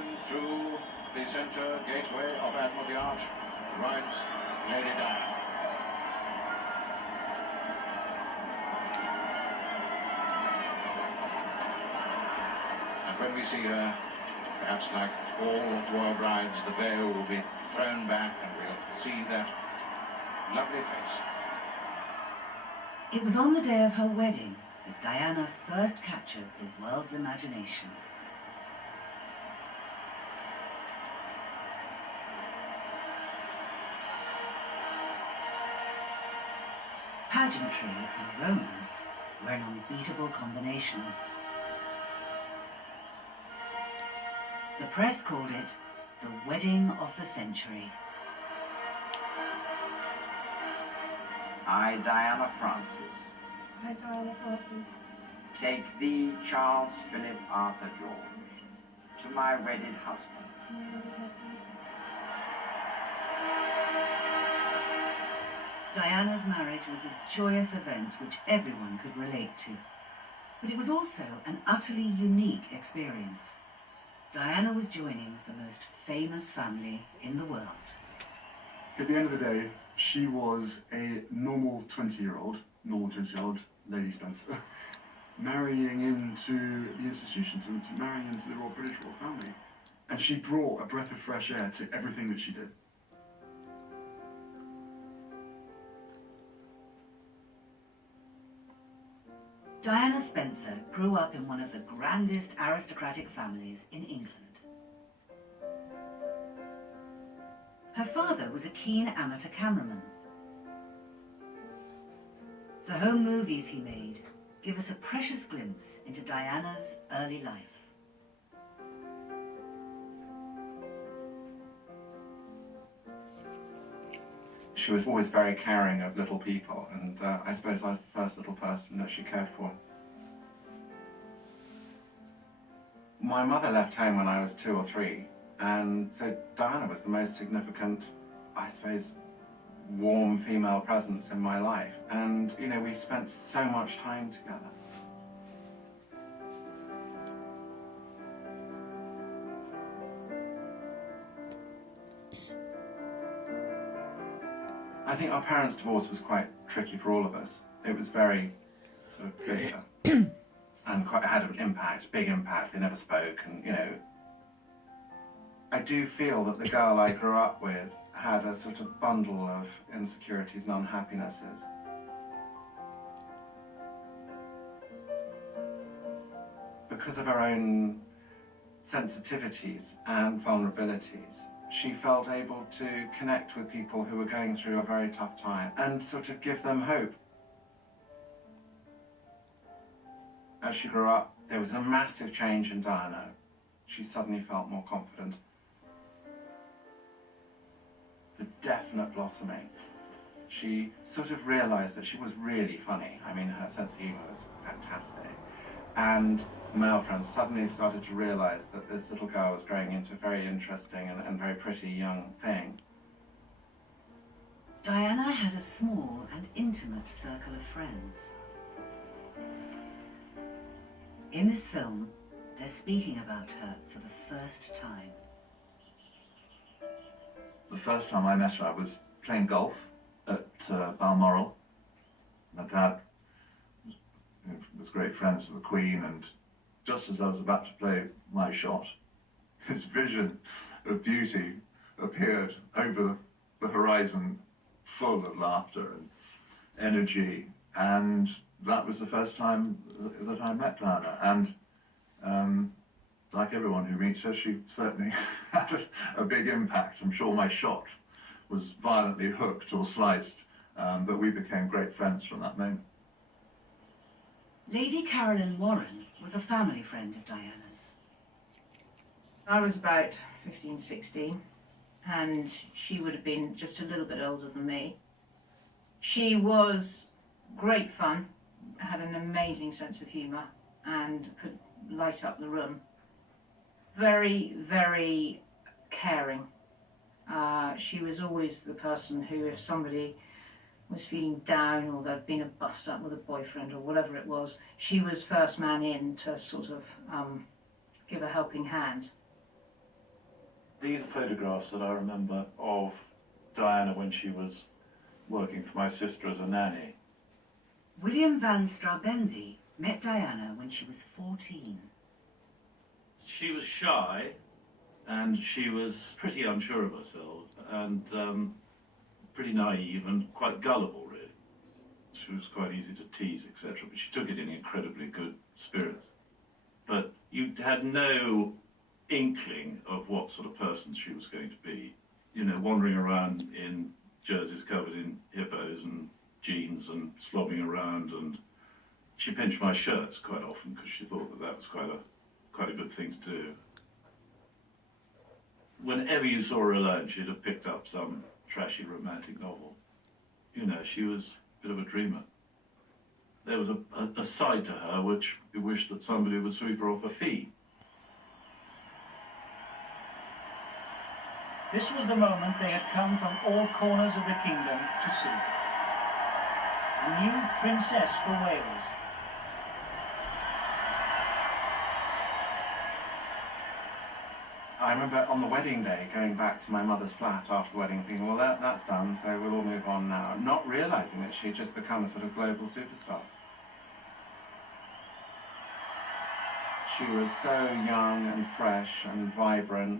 and through the centre gateway of Admiral the Arch rides Lady Diana. And when we see her, perhaps like all royal brides, the veil will be thrown back and we'll see that lovely face. It was on the day of her wedding that Diana first captured the world's imagination. Pageantry and romance were an unbeatable combination. The press called it the wedding of the century. I, Diana Frances, I, Diana Frances, take thee, Charles Philip Arthur George, to my wedded husband. my wedded husband. Diana's marriage was a joyous event which everyone could relate to. But it was also an utterly unique experience. Diana was joining the most famous family in the world. At the end of the day, she was a normal 20-year-old Lady Spencer, marrying into the institutions and marrying into the Royal British Royal Family. And she brought a breath of fresh air to everything that she did. Diana Spencer grew up in one of the grandest aristocratic families in England. Her father was a keen amateur cameraman. The home movies he made give us a precious glimpse into Diana's early life. She was always very caring of little people, and I suppose I was the first little person that she cared for. My mother left home when I was 2 or 3, and so Diana was the most significant, I suppose, warm female presence in my life. And, you know, we spent so much time together. I think our parents' divorce was quite tricky for all of us. It was very sort of bitter and quite had an impact, big impact. They never spoke, and you know. I do feel that the girl I grew up with had a sort of bundle of insecurities and unhappinesses. Because of her own sensitivities and vulnerabilities, she felt able to connect with people who were going through a very tough time and sort of give them hope. As she grew up, there was a massive change in Diana. She suddenly felt more confident. The definite blossoming. She sort of realized that she was really funny. I mean, her sense of humor was fantastic. And male friends suddenly started to realize that this little girl was growing into a very interesting and very pretty young thing. Diana had a small and intimate circle of friends. In this film, they're speaking about her for the first time. The first time I met her, I was playing golf at Balmoral. My dad was great friends with the Queen, and just as I was about to play my shot, this vision of beauty appeared over the horizon, full of laughter and energy, and that was the first time that I met Diana. And like everyone who meets her, she certainly had a big impact. I'm sure my shot was violently hooked or sliced, but we became great friends from that moment. Lady Caroline Warren was a family friend of Diana's. I was about 15, 16, and she would have been just a little bit older than me. She was great fun, had an amazing sense of humour, and could light up the room. Very, very caring. She was always the person who, if somebody was feeling down or there'd been a bust up with a boyfriend or whatever it was, she was first man in to sort of give a helping hand. These are photographs that I remember of Diana when she was working for my sister as a nanny. William van Straubenzee met Diana when she was 14. She was shy, and she was pretty unsure of herself, and pretty naive and quite gullible, really. She was quite easy to tease, etc., but she took it in incredibly good spirits. But you had no inkling of what sort of person she was going to be. You know, wandering around in jerseys covered in hippos and jeans and slobbing around, and she pinched my shirts quite often because she thought that that was quite a good thing to do. Whenever you saw her alone, she'd have picked up some trashy romantic novel. You know, she was a bit of a dreamer. There was a side to her which you wished that somebody would sweep her off her feet. This was the moment they had come from all corners of the kingdom to see. The new princess for Wales. I remember on the wedding day going back to my mother's flat after the wedding thinking, well, that's done, so we'll all move on now, not realising that she'd just become a sort of global superstar. She was so young and fresh and vibrant.